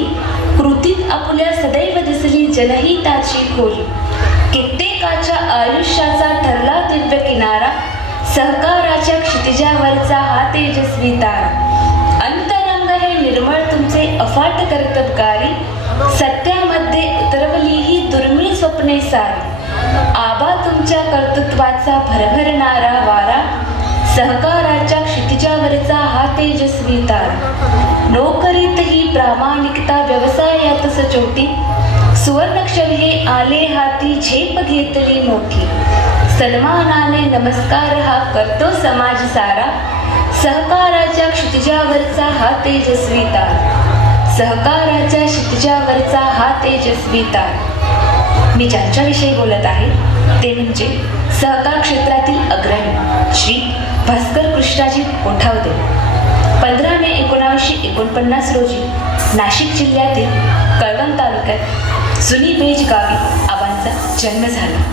बोली, कृतीत आपल्या सदैव दिसली जनहिताची खोली. कित्येकाच्या आयुष्याचा ठरला दिव्य किनारा, सहकाराच्या क्षितिजावरचा हा तेजस्वी तारा. अंतरंग हे निर्मळ तुमचे अफाट कर्तबगारी, सत्यामध्ये उतरवली ही दुर्मिळ स्वप्ने सारी. आबा तुमच्या कर्तृत्वाचा भरभरणारा वारा, सहकाराच्या क्षितिजावरचा हा तेजस्वी तारा. नोकरीत ही प्रामाणिकता, व्यवसायात सचोटी, सुवर्णक्षर हे आले हाती, झेप घेतली मोठी. सन्मानाने नमस्कार हा करतो समाज सारा, सहकाराच्या क्षितिजावरचा हा तेजस्वी तारा. सहकाराच्या क्षितिजावरचा हा तेजस्वी तारा. मी ज्यांच्याविषयी बोलत आहे ते म्हणजे सहकार क्षेत्रातील अग्रणी श्री भास्कर कृष्णाजी कोठावदे. 15 मे 1949 रोजी नाशिक जिल्ह्यातील कळवण तालुक्यात जुनी बेज गावी आबांचा जन्म झाला.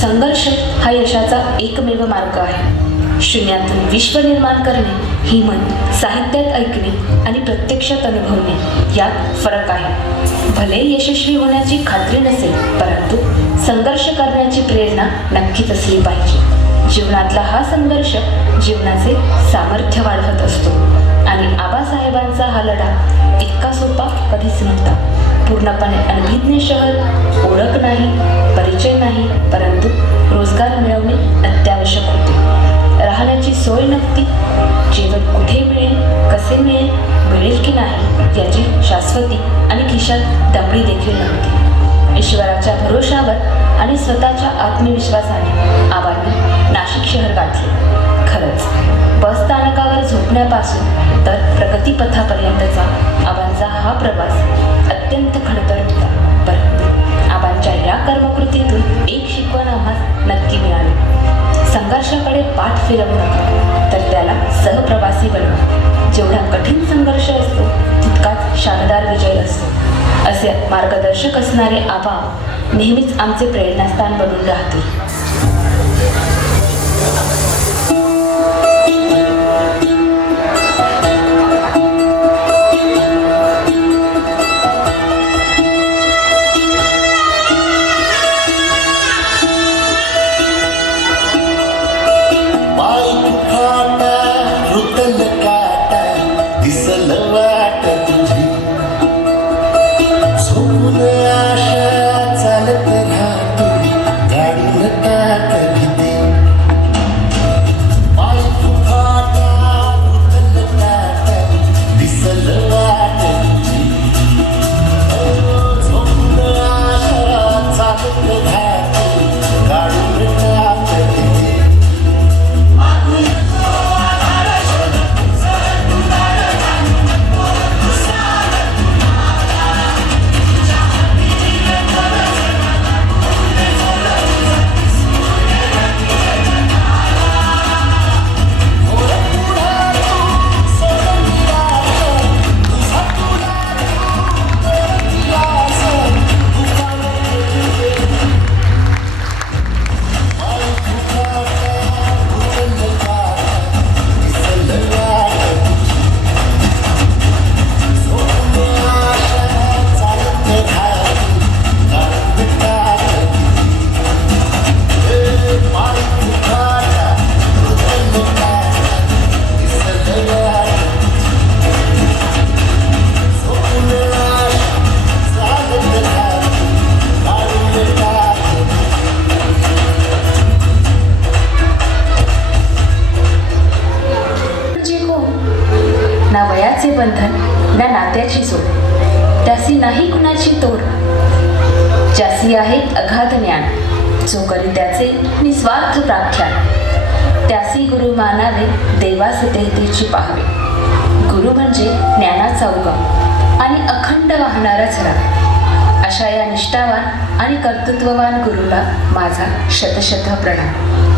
संघर्ष हा यशाचा एकमेव मार्ग आहे. शून्यातून विश्व निर्माण करणे ही म्हण साहित्यात ऐकणे आणि प्रत्यक्षात अनुभवणे यात फरक आहे. भले यशस्वी होण्याची खात्री नसेल, परंतु संघर्ष करण्याची प्रेरणा नक्कीच असली पाहिजे. जीवनातला हा संघर्ष जीवनाचे सामर्थ्य वाढवत असतो आणि आबासाहेबांचा हा लढा इतका सोपा कधीच नव्हता. पूर्णपणे अनभिज्ञ शहर, ओळख नाही, परिचय नाही, परंतु रोजगार मिळवणे अत्यावश्यक होते. राहण्याची सोय नव्हती, जेवण कुठे मिळेल, कसे मिळेल, मिळेल की नाही याची शाश्वती आणि खिशात दमडी देखील नव्हती. ईश्वराच्या भरोशावर आणि स्वतःच्या आत्मविश्वासाने आबांनी नाशिक शहर गाठले. खरंच बस स्थानकावर झोपण्यापासून तर प्रगतीपथापर्यंतचा आबांचा हा प्रवास अत्यंत खडतर होता. परंतु आबांच्या या कर्मकृतीतून एक शिकवण आम्हाला नक्की मिळाली. संघर्षाकडे पाठ फिरवू नका, तर त्याला सहप्रवासी बनवा. जेवढा कठीण संघर्ष असतो तितकाच शानदार विजय असतो. असे मार्गदर्शक असणारे आबा नेहमीच आमचे प्रेरणास्थान बनून राहतील. आशा चालत राहतो गाडी नका कधी ज्ञान, जो करी त्याचे निस्वार्थ प्राख्यान. त्यासी गुरु मानावे, देवास तेची पाहावे. गुरु म्हणजे ज्ञानाचा उगम आणि अखंड वाहणारा झरा. अशा या निष्ठावान आणि कर्तृत्ववान गुरुला माझा शतशत प्रणाम.